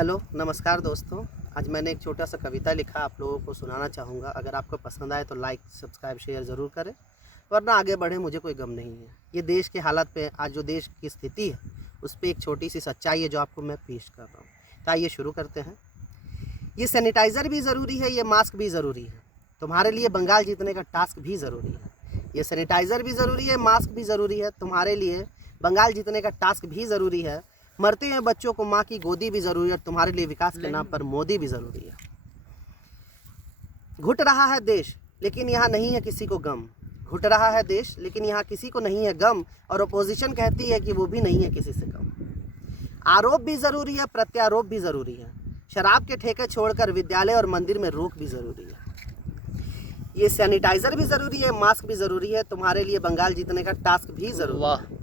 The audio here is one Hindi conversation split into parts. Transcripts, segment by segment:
हेलो नमस्कार दोस्तों। आज मैंने एक छोटा सा कविता लिखा, आप लोगों को सुनाना चाहूँगा। अगर आपको पसंद आए तो लाइक सब्सक्राइब शेयर ज़रूर करें, वरना आगे बढ़े, मुझे कोई गम नहीं है। ये देश के हालात पे, आज जो देश की स्थिति है उस पर एक छोटी सी सच्चाई है जो आपको मैं पेश कर रहा हूँ। तो आइए शुरू करते हैं। ये सैनिटाइज़र भी ज़रूरी है, ये मास्क भी ज़रूरी है, तुम्हारे लिए बंगाल जीतने का टास्क भी ज़रूरी है। ये सैनिटाइज़र भी ज़रूरी है, मास्क भी ज़रूरी है, तुम्हारे लिए बंगाल जीतने का टास्क भी ज़रूरी है। मरते हैं बच्चों को माँ की गोदी भी ज़रूरी है, तुम्हारे लिए विकास के नाम पर मोदी भी ज़रूरी है। घुट रहा है देश लेकिन यहाँ नहीं है किसी को गम, घुट रहा है देश लेकिन यहाँ किसी को नहीं है गम, और अपोजिशन कहती है कि वो भी नहीं है किसी से कम। आरोप भी ज़रूरी है, प्रत्यारोप भी ज़रूरी है, शराब के ठेके छोड़कर विद्यालय और मंदिर में रोक भी ज़रूरी है। ये सैनिटाइज़र भी ज़रूरी है, मास्क भी ज़रूरी है, तुम्हारे लिए बंगाल जीतने का टास्क भी ज़रूरी है।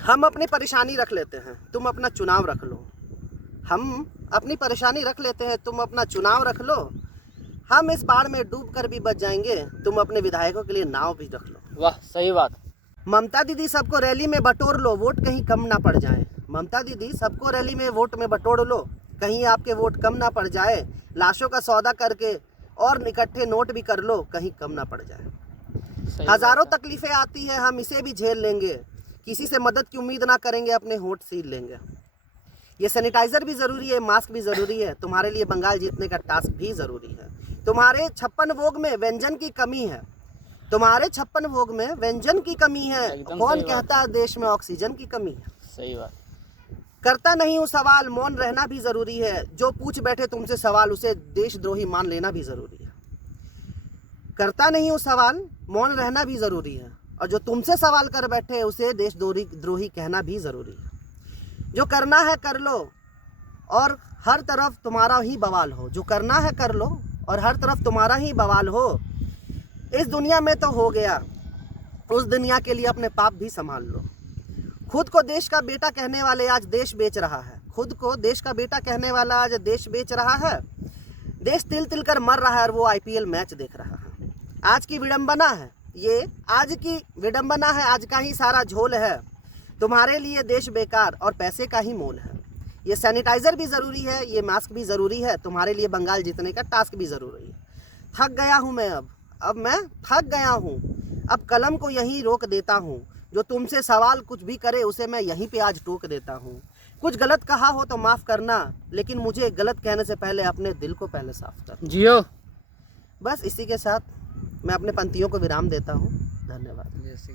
हम अपनी परेशानी रख लेते हैं, तुम अपना चुनाव रख लो। हम अपनी परेशानी रख लेते हैं, तुम अपना चुनाव रख लो। हम इस बाढ़ में डूब कर भी बच जाएंगे, तुम अपने विधायकों के लिए नाव भी रख लो। वाह, सही बात। ममता दीदी सबको रैली में बटोर लो, वोट कहीं कम ना पड़ जाए। ममता दीदी सबको रैली में वोट में बटोर लो, कहीं आपके वोट कम ना पड़ जाए। लाशों का सौदा करके और इकट्ठे नोट भी कर लो, कहीं कम ना पड़ जाए। हजारों तकलीफें आती है, हम इसे भी झेल लेंगे, किसी से मदद की उम्मीद ना करेंगे, अपने होठ सील लेंगे। ये सैनिटाइज़र भी ज़रूरी है, मास्क भी ज़रूरी है, तुम्हारे लिए बंगाल जीतने का टास्क भी ज़रूरी है। तुम्हारे 56 भोग में व्यंजन की कमी है, तुम्हारे 56 भोग में व्यंजन की कमी है, कौन कहता है देश में ऑक्सीजन की कमी है। सही बात। करता नहीं हूँ सवाल, मौन रहना भी ज़रूरी है, जो पूछ बैठे तुमसे सवाल उसे देशद्रोही मान लेना भी ज़रूरी है। करता नहीं हूँ सवाल, मौन रहना भी ज़रूरी है, और जो तुमसे सवाल कर बैठे उसे देशद्रोही कहना भी ज़रूरी है। जो करना है कर लो और हर तरफ तुम्हारा ही बवाल हो, जो करना है कर लो और हर तरफ तुम्हारा ही बवाल हो। इस दुनिया में तो हो गया, उस दुनिया के लिए अपने पाप भी संभाल लो। खुद को देश का बेटा कहने वाले आज देश बेच रहा है, खुद को देश का बेटा कहने वाला आज देश बेच रहा है। देश तिल तिल कर मर रहा है और वो IPL मैच देख रहा है। आज की विडंबना है ये, आज की विडंबना है, आज का ही सारा झोल है। तुम्हारे लिए देश बेकार और पैसे का ही मोल है। ये सैनिटाइज़र भी ज़रूरी है, ये मास्क भी ज़रूरी है, तुम्हारे लिए बंगाल जीतने का टास्क भी ज़रूरी है। थक गया हूँ मैं, अब मैं थक गया हूँ, अब कलम को यहीं रोक देता हूँ। जो तुमसे सवाल कुछ भी करे उसे मैं यहीं पे आज टोक देता हूँ। कुछ गलत कहा हो तो माफ़ करना, लेकिन मुझे गलत कहने से पहले अपने दिल को पहले साफ कर जियो। बस इसी के साथ मैं अपने पंक्तियों को विराम देता हूँ। धन्यवाद। जैसे